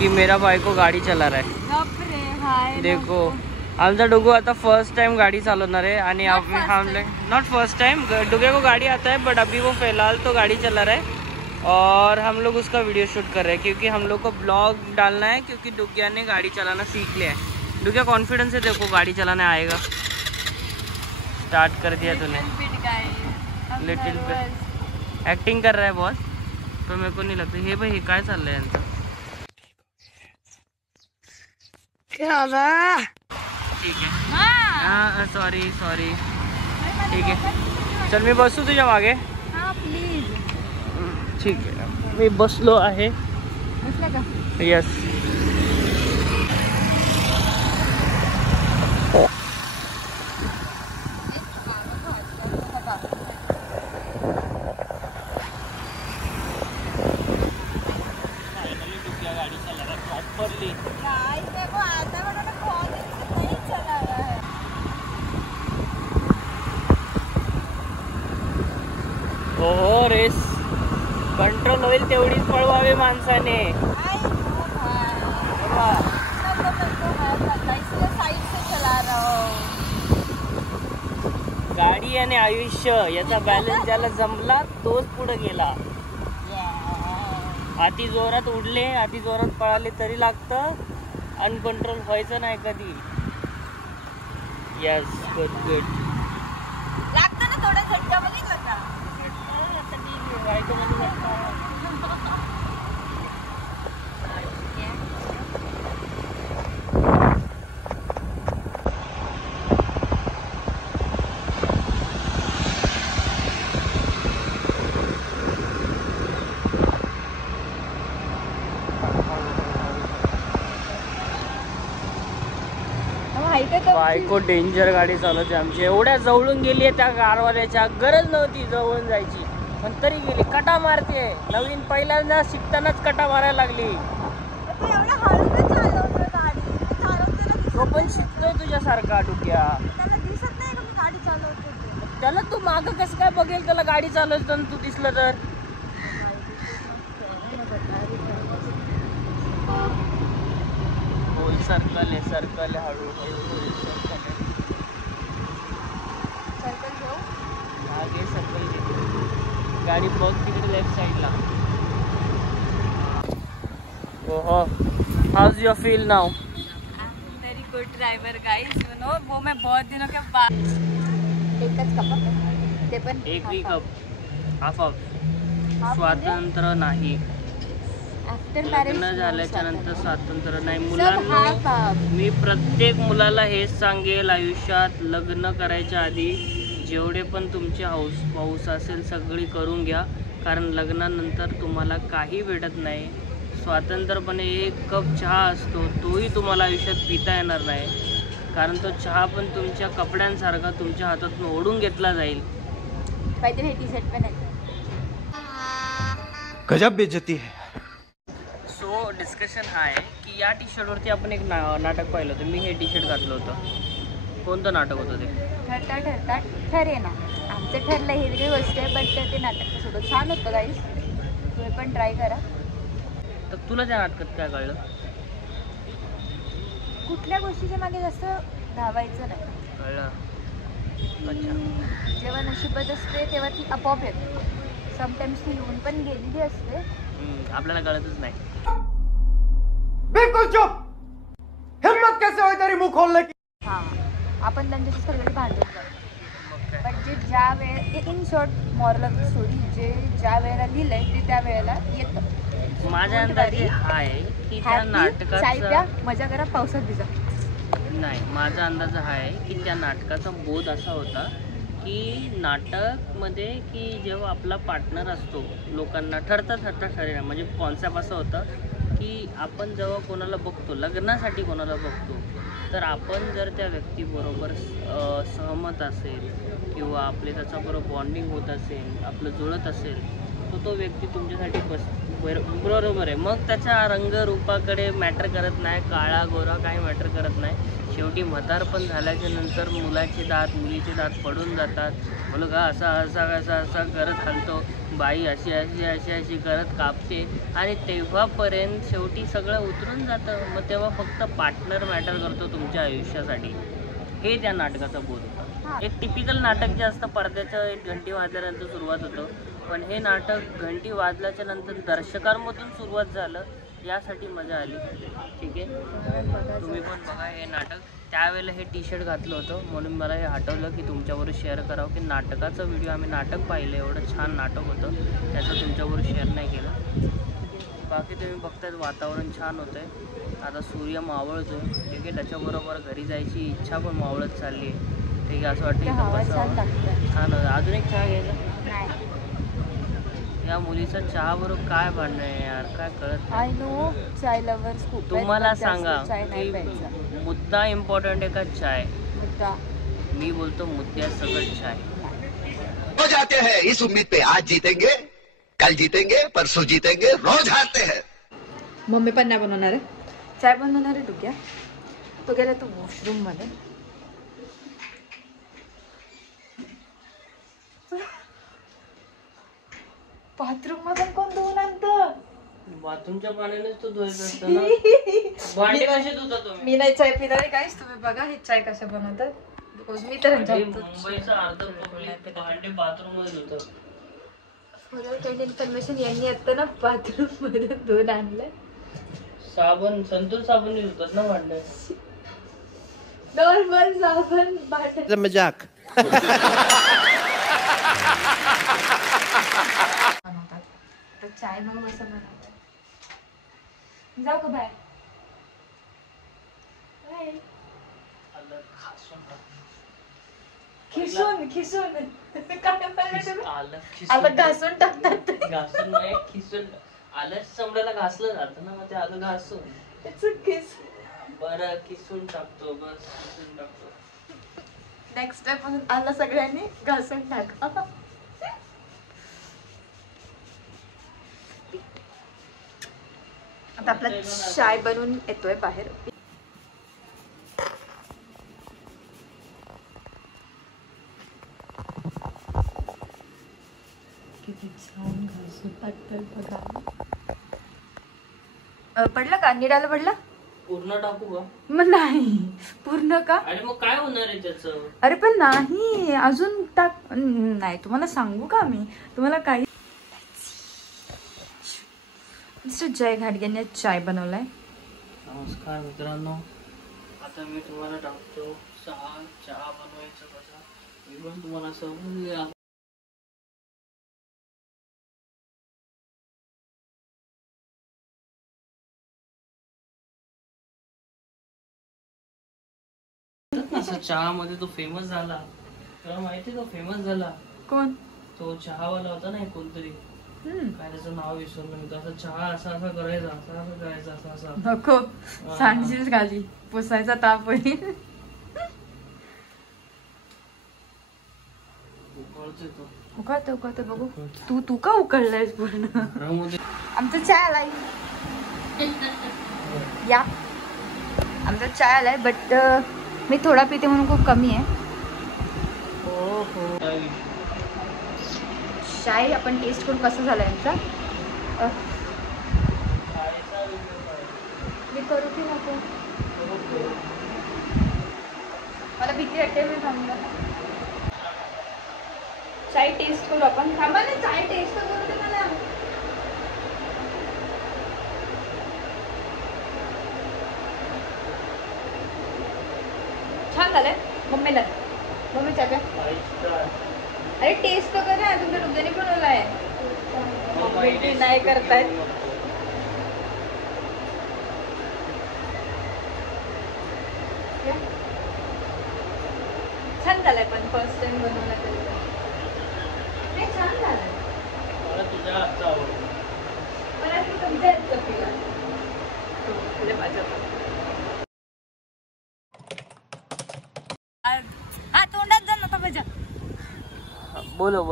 कि मेरा भाई को गाड़ी चला रहा है। देखो आमचा डुगू आता फर्स्ट टाइम गाड़ी चालवणार है आणि हम नॉट फर्स्ट टाइम, डुगे को गाड़ी आता है बट अभी वो फिलहाल तो गाड़ी चला रहा है और हम लोग उसका वीडियो शूट कर रहे हैं क्योंकि हम लोग को ब्लॉग डालना है क्योंकि डुगिया ने गाड़ी चलाना सीख लिया है। डुगिया कॉन्फिडेंस है देखो गाड़ी चलाने आएगा। स्टार्ट कर दिया तूने, लिटिल बिट एक्टिंग कर रहा है बहुत, तो मेरे को नहीं लगता। हे भाई हे काय चाललंय यांचं? ठीक है हाँ सॉरी ठीक है चल मी बसू तुझ्या मागे। प्लीज ठीक आहे मी बसलो आहे। यस गाड़ी चला रहा है प्रॉपरली। हो रेस कंट्रोल होईल तेवढीच पळवावे माणसाने। गाडी आणि आयुष्य याचा बॅलन्स ज्याला जमला तोच पुढे गेला। अति जोरात उडले अति जोरात पळाले तरी लागतं, अनकंट्रोल व्हायचं नाही कधी। यस गुड गुड लागतं ना थोडं झटका बघितलं का? बायको डेंजर गाडी चालवते आमची, एवढ्या जवळून गेली आहे त्या कारवाल्याच्या, गरज नव्हती जवळून जायची पण तरी गेली, कटा मारते। नवीन पहिल्यांदा शिकतानाच कटा मारायला लागली। तो पण शिकतोय तुझ्यासारखा डुक्या, त्याला तू माग कसं काय बघेल त्याला गाडी चालवताना तू दिसलं तर? सर्कल है हळूहळू सर्कल घेऊ आगे सर्कल घे, गाडी बघ तिकडे लेफ्ट साइडला। ओहो house your feel now? Very good driver guys, you know वो मैं बहुत दिनों के बाद एकच कप ते पण एक भी कप हाफ स्वातंत्र्य नाही। लग्न झाल्याच्या नंतर स्वातंत्र्य नाही मुलांना। मी प्रत्येक मुलाला हेच सांगेल, आयुष्यात लग्न करायच्या आधी जेवढे पण तुमचे पाऊस असेल सगळी करून घ्या, कारण लग्नानंतर तुम्हाला काही भेटत नाही। स्वातंत्र्यपणे एक कप चहा असतो तोही तुम्हाला आयुष्यात पिता येणार नाही, कारण तो चहा पण तुमच्या कपड्यांसारखा तुमच्या हातातून ओढून घेतला जाईल। काहीतरी टी शर्ट पण आहे, गजब बेइज्जती है। डिस्कशन हा आहे की या टी शर्टवरती आपण एक नाटक पाहिलं होतं, मी हे टी शर्ट घातलं होतं। कोणतं नाटक होतं ते? ठरता ठरे ना, आमचं ठरलं ही वेगळी गोष्ट आहे, बट ते नाटक सोबत छान होतं गाईस, तुम्ही पण ट्राय करा। तर तुला त्या नाटकात काय कळलं? कुठल्या गोष्टीच्या मागे जास्त धावायचं नाही। कळलं? अच्छा जेव्हा नशिबात असते तेव्हा ती आपोआप येते, समटाइम्स ती येऊन पण गेलेली असते, आपल्याला कळतच नाही। बिल्कुल चुप, हिम्मत कैसे हुई तेरी मुंह खोलने की? हाँ आपण त्यांच्याशी सगळे भांडण करतो, बट जे ज्या वेळे in short moral of the story जे ज्या वेळेला लिहिलंय ते त्या वेळेला येतं। माझ्या अंदाजे आहे की त्या नाटकाचा मजा करा पावसात भिजा नाही, माझा अंदाज हा आहे की त्या नाटकाचा बोध असा होता की नाटकमध्ये की जेव्हा आपला पार्टनर असतो लोकांना ठरता ठरेना, म्हणजे कॉन्सेप्ट असा होता की आपण जेव्हा कोणाला बघतो लग्नासाठी कोणाला बघतो तर आपण जर त्या व्यक्तीबरोबर सहमत असेल किंवा आपले त्याच्याबरोबर बॉन्डिंग होत असेल, आपलं जुळत असेल तर तो व्यक्ती तुमच्यासाठी बरोबर आहे। मग त्याच्या रंगरूपाकडे मॅटर करत नाही, काळा गोरा काही मॅटर करत नाही, शेवटी म्हातारपण झाल्याच्या नंतर मुलाचे दात मुलीचे दात पडून जातात. मुलगा असा असा असा असा करत हलतो, बाई अशी अशी अशी अशी करत कापते आणि तेव्हापर्यंत शेवटी सगळं उतरून जातं. मग तेव्हा फक्त पार्टनर मॅटर करतो तुमच्या आयुष्यासाठी. हे त्या नाटकाचा बोध होता. एक टिपिकल नाटक जे असतं पडद्याचं एक घंटी वाजल्यानंतर सुरुवात होतं, पण हे नाटक घंटी वाजल्याच्या नंतर दर्शकांमधून सुरुवात झालं, यासाठी मजा आली. ठीक आहे, तुम्ही पण बघा हे नाटक. त्यावेळेला हे टी शर्ट घातलं होतं म्हणून मला हे आठवलं की तुमच्याबरोबर शेअर करावं की नाटकाचा व्हिडिओ आम्ही नाटक पाहिलं, एवढं छान नाटक होतं, त्याचं तुमच्याबरोबर शेअर नाही केलं. बाकी तुम्ही बघतायत वातावरण छान होतं आहे. आता सूर्य मावळतो. ठीक आहे, त्याच्याबरोबर घरी जायची इच्छा पण मावळत चालली आहे. ठीक आहे, असं वाटतं छान होतं. अजून एक चहा घ्यायचा. या मुलीचा चहा बरोबर काय भांडण आहे यार, काय कळत आय नो चाय लवर्स खूप. तुम्हाला सांगा की मुद्दा इम्पॉर्टंट आहे का चाय? मुद्दा. मी बोलतो मुद्द्या सगळं चाय. हो जाते हैं इस उम्मीद पे, आज जीतेंगे कल जीतेंगे परसों जीतेंगे, रोज हारते हैं. मम्मी पण नाही बनवणार आहे, चाय बनवणार आहे. टुक्या तो गेला तो वॉशरूम मध्ये. बाथरूम मधून कोण धुवून आणतं? बाथरूमच्या पाण्यानेच तो धुवायचा असतं ना. भांडे कसे धुता तुम्ही? मी नाही चाय पिणार काहीच. तुम्ही बघा हे चाय कशा बनवतात. बिकॉज मी तर मुंबईचा अर्ध पब्लिक भांडे बाथरूम मध्ये धुतात. काही इन्फॉर्मेशन यांनी आता ना बाथरूम मध्ये धुवून आणलंय. साबण संतूर साबण धुतात ना भांडे. नॉर्मल साबण भांडे. मजाक. तर चाय बघू कसं बनवतात. जाऊ का बाहेर? खिसून खिसून आलं घासून टाकतात. घासून नाही, खिसून. आलं चमड्याला घासलं जातं ना, मग ते आलं घासून. बरं खिसून टाकतो, बस खिसून टाकतो. नेक्स्ट टाइम आलं सगळ्यांनी घासून टाका. आता आपला चाय बनवून येतोय बाहेर. किती छान घासून टाकतात बघा. पडलं का? निडाला पडला? पूर्ण टाकू का? मग नाही पूर्ण का? अरे मग काय होणार आहे त्याचं? अरे पण नाही अजून टाक. नाही तुम्हाला सांगू का मी तुम्हाला काही. जय घाटग्यांनी चाय बनवलाय. नमस्कार मित्रांनो, आता मी तुम्हाला टाकतो चहा बनवायचं कसं. मी पण तुम्हाला समजून चहा मध्ये तो फेमस झाला. तुला माहिती तो फेमस झाला कोण? तो चहावाला होता ना कोणतरी, काय त्याचं नाव विसरलं मी. असं चहा असा असा करायचा, असा असा करायचा, असा असा. नको सांडशील खाली, पुसायचा ताप होईल. उकळतो उकळतो बघू. तू का उकळलायस पूर्ण? आमचा चाय आलाय. या आमचा चाय आलाय, बट मी थोडा पिते म्हणून खूप कमी आहे. हो हो चाय आपण टेस्ट करून कसं झालं यांचा. मी करू की नको? मला भीती वाटते. मी थांबला चाय टेस्ट करू आपण. थांबा ना, चाय टेस्ट करू दे मला. छान झालंय. मम्मीला मम्मी चाय प्या. अरे टेस्ट तर करा, तुमच्या डुग्याने बनवलाय. नाही करतायत. छान झालंय पण फर्स्ट टाइम बनवला तरी छान झालंय. मला तुझ्या हातचा आवडतो. मला तुमच्या हातचं पिला. माझ्या तोंडात जा ना. बोलो.